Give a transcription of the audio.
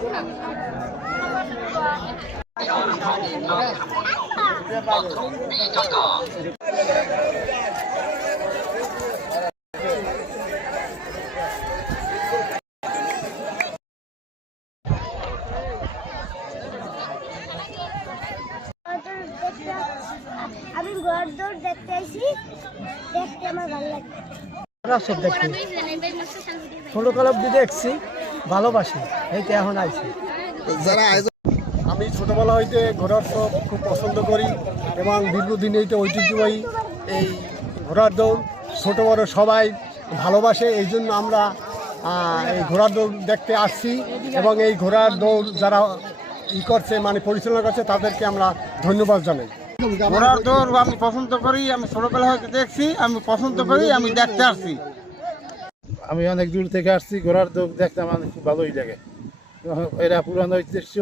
আমি ঘর দৌড় দেখতে আইছি, দেখতে আমার ভালো লাগে। ছোটকাল অব্দি দেখছি, ভালোবাসি, এইটা এখন আইছি। আমি ছোটবেলা হইতে ঘোড়ার শখ খুব পছন্দ করি এবং দীর্ঘদিন এইটা ঐতিহ্যবাহী এই ঘোড়ার দৌড় ছোট বড় সবাই ভালোবাসে। এই জন্য আমরা এই ঘোড়ার দৌড় দেখতে আসছি এবং এই ঘোড়ার দৌড় যারা করছে মানে পরিচালনা করছে তাদেরকে আমরা ধন্যবাদ জানাই। ঘোড়ার দৌড় আমি পছন্দ করি, আমি ছোটবেলা হইতে দেখছি, আমি পছন্দ করি, আমি দেখতে আসছি। আমি অনেক দূর থেকে আসছি, ঘোড়ার দৌড় দেখতে আমার খুব ভালোই লাগে। এরা পুরানো ঐতিহ্য